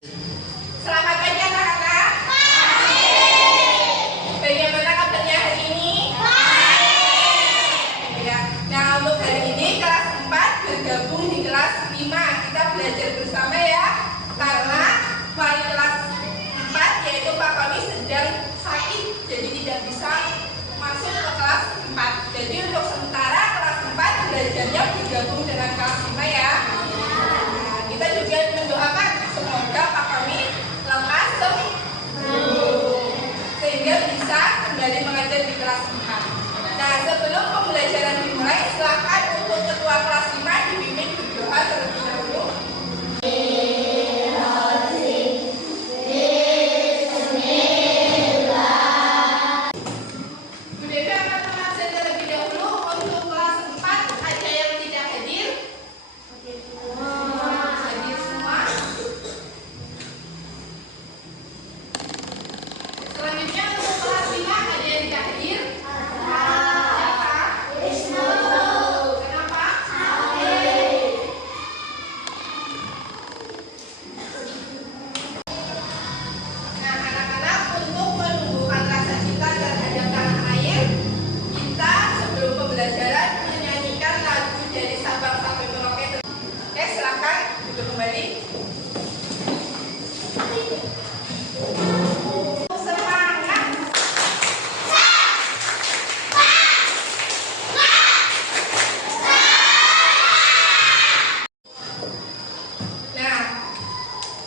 Selamat pagi anak-anak. Bagaimana kabarnya hari ini? Ya. Nah, untuk hari ini kelas 4 bergabung di kelas 5. Kita belajar bersama ya. Karena wali kelas 4 yaitu Pak Kami sedang sakit, jadi tidak bisa masuk ke kelas 4. Jadi untuk sementara kelas 4 belajarnya bergabung dengan kelas 5 ya. Nah, kita juga mendoakan semoga Pak Kami lekas sembuh sehingga bisa kembali mengajar di kelas 4. Nah, sebelum pembelajaran dimulai, silakan untuk ketua kelas 5 dipimpin berdoa terlebih dahulu.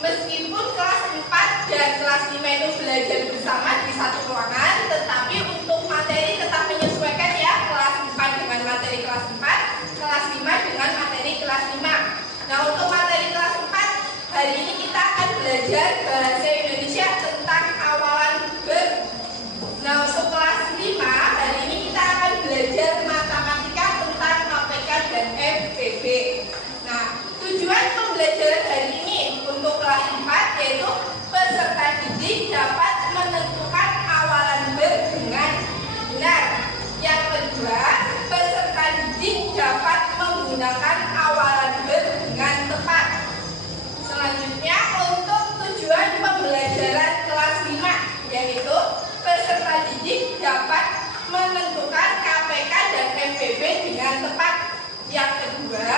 Meskipun kelas 4 dan kelas 5 itu belajar bersama di satu ruangan, tetapi untuk materi tetap menyesuaikan ya, kelas 4 dengan materi kelas 4, kelas 5 dengan materi kelas 5. Nah, untuk materi kelas 4, hari ini kita akan belajar bahasa Indonesia tentang awalan verb. Nah, untuk kelas 5, hari ini kita akan belajar matematika tentang KPK dan FPB. Nah, tujuan pembelajaran hari ini untuk kelas 4 yaitu peserta didik dapat menentukan awalan verb dengan benar. Yang kedua, peserta didik dapat menggunakan awalan verb dengan tepat. Selanjutnya, untuk tujuan pembelajaran kelas 5 yaitu peserta didik dapat menentukan KPK dan FPB dengan tepat. Yang kedua,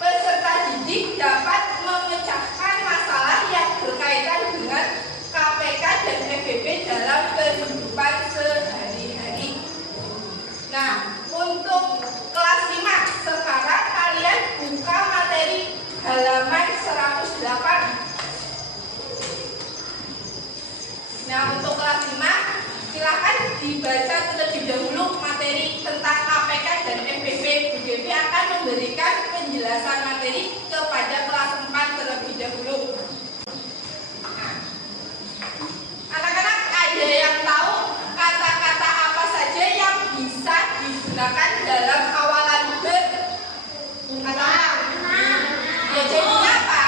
peserta didik dapat memecahkan masalah yang berkaitan dengan KPK dan FPB dalam kehidupan sehari-hari. Nah, untuk kelas 5, sekarang kalian buka materi halaman 108. Nah, untuk kelas 5, silakan dibaca terlebih dahulu materi tentang KPK dan FPB. Bu Devi akan memberikan penjelasan materi kepada kelas 4 terlebih dahulu. Nah, anak-anak ada yang tahu kata-kata apa saja yang bisa digunakan dalam awalan verb? Kata-kata? Ya, jadinya apa?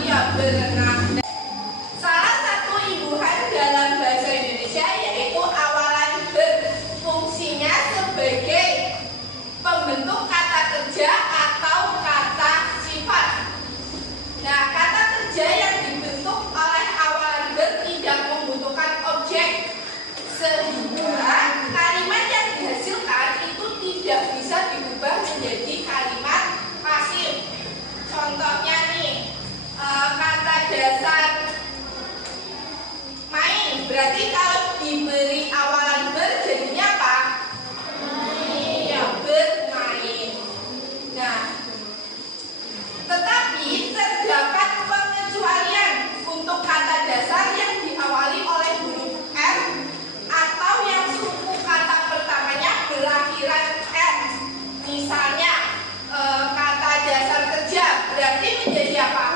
Iya, berenang. Salah satu imbuhan dalam bahasa Indonesia yaitu awalan verb. Fungsinya sebagai pembentuk kata kerja atau kata sifat. Nah, kata kerja yang dibentuk oleh awalan verb tidak membutuhkan objek, sehingga kalimat yang dihasilkan itu tidak bisa diubah menjadi kalimat pasif. Contohnya nih, kata dasar main, berarti kalau diberi awalan verb jadinya apa? Ya, bermain. Nah, tetapi terdapat pengecualian untuk kata dasar yang diawali oleh huruf M atau yang suku kata pertamanya berakhiran M. Misalnya kata dasar kerja berarti menjadi apa?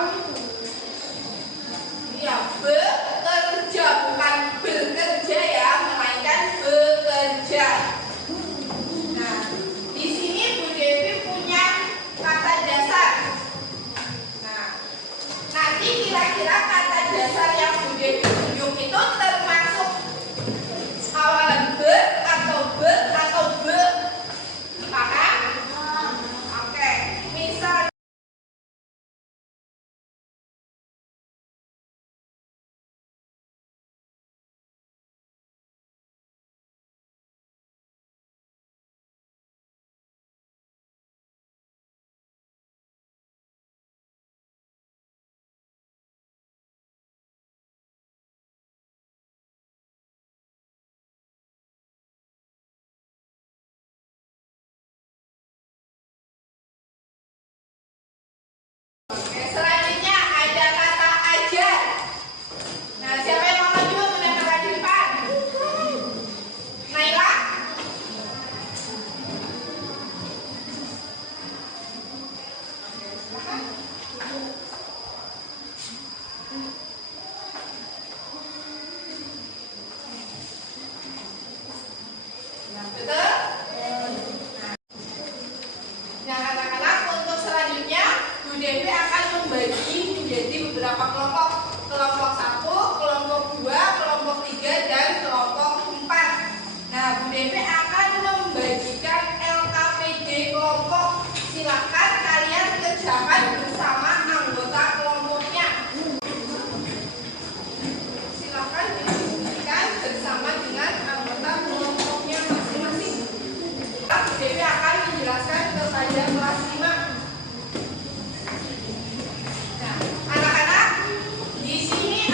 membagi menjadi beberapa kelompok. Kelompok 1, kelompok 2, kelompok 3, dan kelompok 4. Nah, Bu Devi akan membagikan LKPD kelompok. Silakan kalian kerjakan bersama anggota kelompoknya. Silakan diskusikan bersama dengan anggota kelompoknya masing-masing. Bu Devi akan menjelaskan kepada kelas 5. Nah, anak-anak, di sini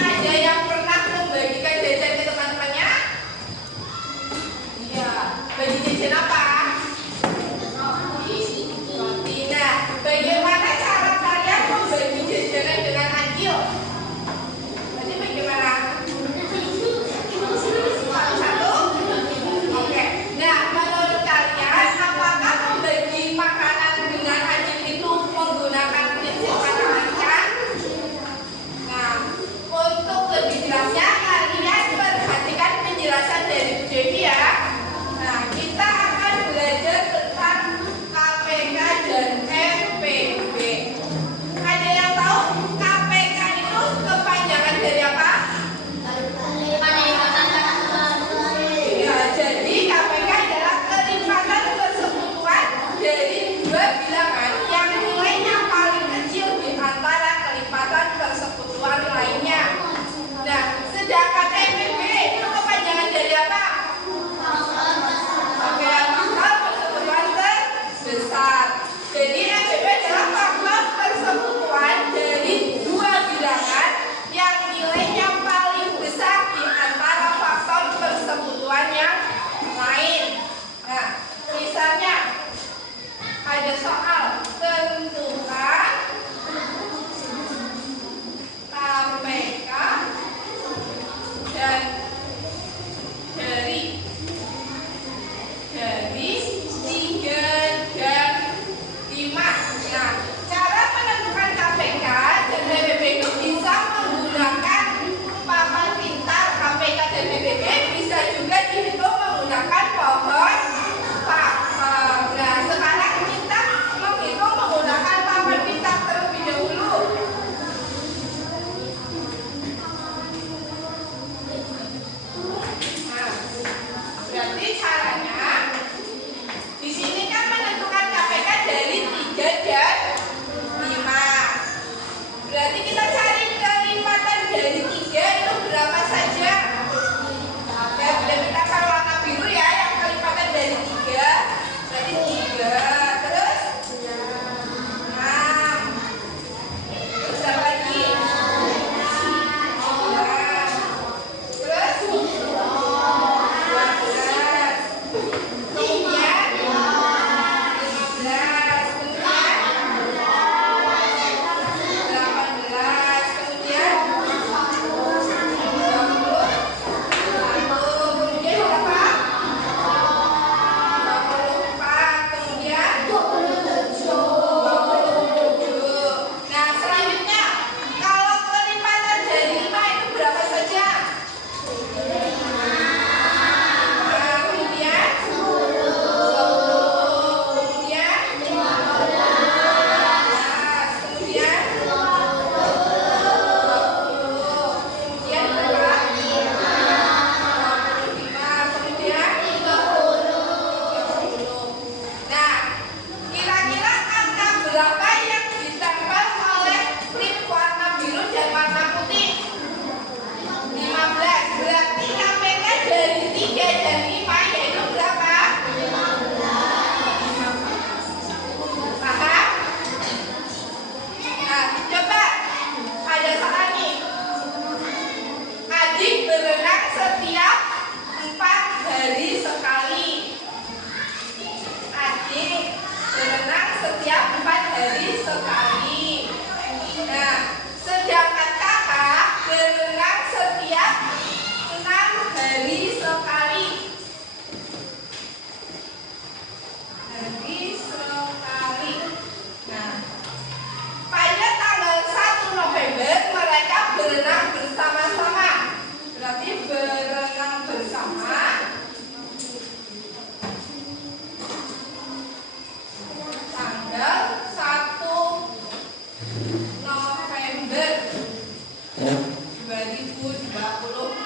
2024.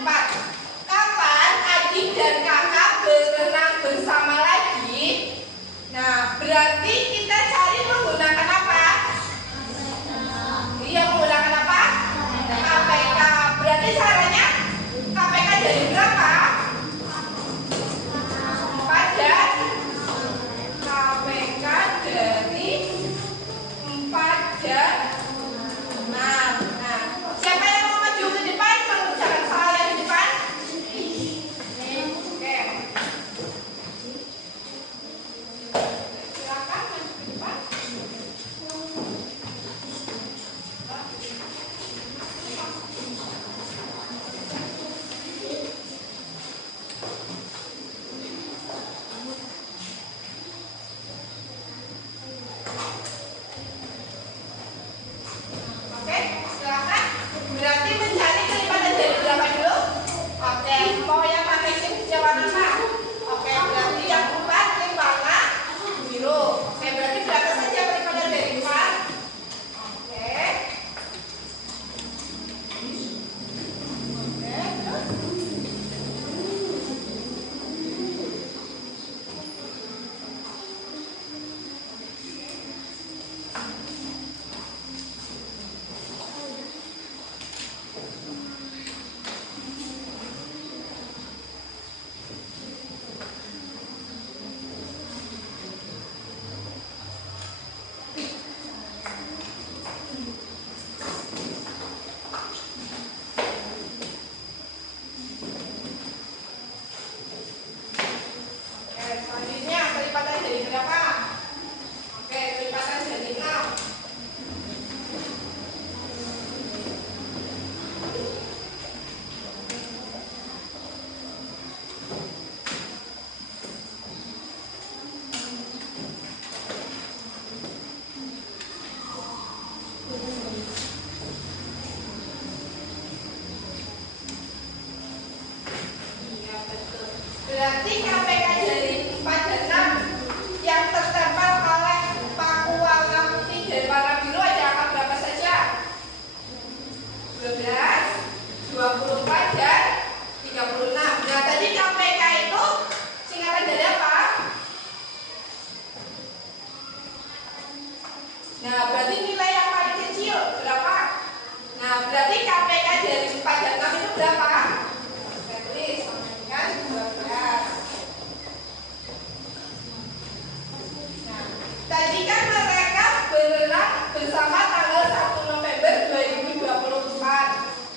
Kapan adik dan kakak berenang bersama lagi? Nah, berarti kita cari menggunakan apa? Iya, menggunakan apa? KPK. Berarti caranya KPK dari berapa? 4 dan KPK dari 4 dan 6. Nah, siapa yang mau maju ke depan mengerjakan soal yang di depan? Oke. Silakan maju ke depan. Oke, silakan. Berarti mencari kelipatan dari berapa dulu? Oke, mau yang pakai sim jawab apa? Oke, berarti yang 4 ini warna biru. Oke, berarti berapa saja kelipatan dari 4? Oke. Oke, terus? Oke, selanjutnya kelipatan dari berapa? Oke, kelipatan dari 6. Iya, betul. Berarti KPK dari 4 dan 6 yang tertempel oleh paku warna putih dan warna biru ada angka berapa saja? 12, 24 dan 36. Nah, tadi KPK itu singkatan dari apa? Nah, berarti nilai yang paling kecil berapa? Nah, berarti KPK dari 4 dan 6 itu berapa? Saya tulis sama dengan 12. Nah, tadi kan mereka berenang bersama tanggal 1 November 2024.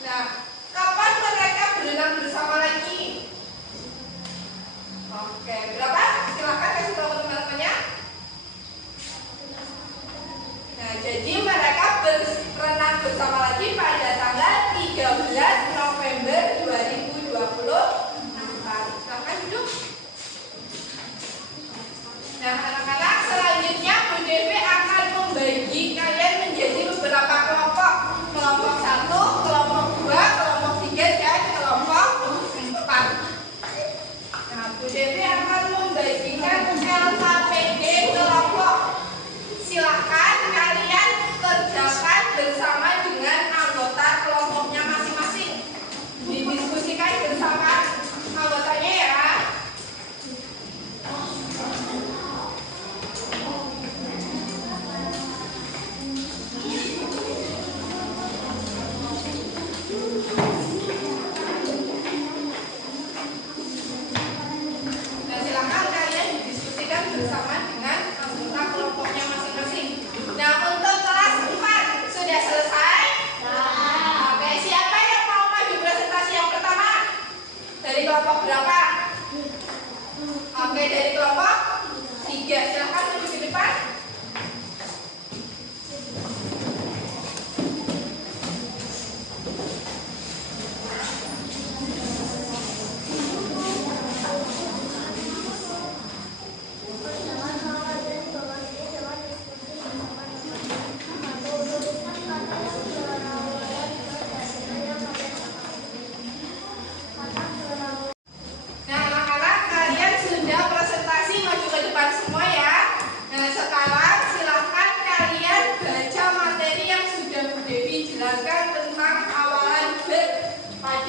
Nah, kapan mereka berenang bersama lagi? Oke, berapa? Silakan kasih tahu teman-temannya. Nah, jadi mereka berenang bersama lagi pada tanggal 13 November 2024. Silakan duduk. Nah, anak-anak, selanjutnya Bu Devi akan membagi kalian menjadi beberapa kelompok. Kelompok 1, kelompok 2, kelompok 3, dan kelompok 4. Nah, Bu Devi akan membagikan LKPD kelompok. Silakan kalian kerjakan bersama dengan anggota kelompoknya masing-masing. Didiskusikan bersama anggotanya ya. Nah, silakan kalian didiskusikan bersama dengan anggota kelompoknya masing-masing. Nah, untuk kelas 4 sudah selesai? Oke, siapa yang mau maju presentasi yang pertama? Dari kelompok berapa? Oke, dari kelompok 3. Silakan maju ke depan. Nah, anak-anak, kalian sudah presentasi maju ke depan semua ya. Nah, sekarang silakan kalian baca materi yang sudah Bu Devi jelaskan tentang awalan verb pada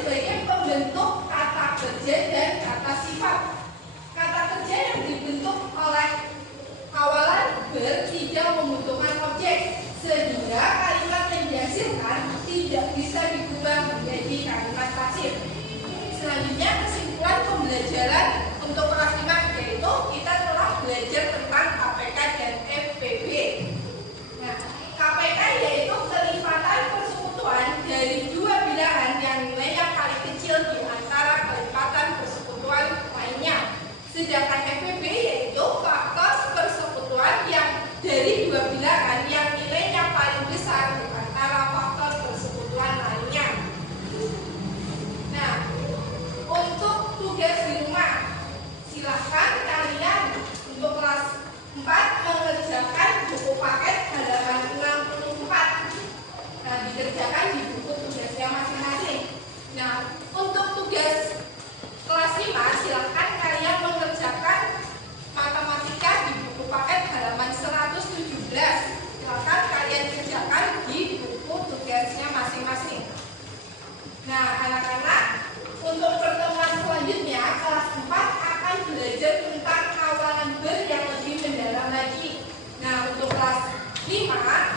sebagai pembentuk kata kerja dan kata sifat. Kata kerja yang dibentuk oleh awalan ber tidak membutuhkan objek, sehingga kalimat yang dihasilkan tidak bisa diubah menjadi kalimat pasif. Selanjutnya kesimpulan pembelajaran untuk kelas 5, yaitu kita telah belajar tentang KPK dan FPB. Nah, KPK yaitu kelipatan persekutuan dari dua bilangan yang nilainya paling kecil di antara kelipatan persekutuan lainnya. Sedangkan FPB yaitu faktor persekutuan yang dari dua bilangan yang nilainya paling besar di antara faktor persekutuan lainnya. Nah, untuk tugas di rumah, silahkan kalian untuk kelas 4 mengerjakan buku paket halaman 64. Nah, dikerjakan di buku tugasnya masing-masing. Nah, untuk tugas kelas 5, silahkan kalian mengerjakan matematika di buku paket halaman 117. Silahkan kalian kerjakan di buku tugasnya masing-masing. Nah, anak-anak, untuk pertemuan selanjutnya, kelas 4 akan belajar tentang awalan ber yang lebih mendalam lagi. Nah, untuk kelas 5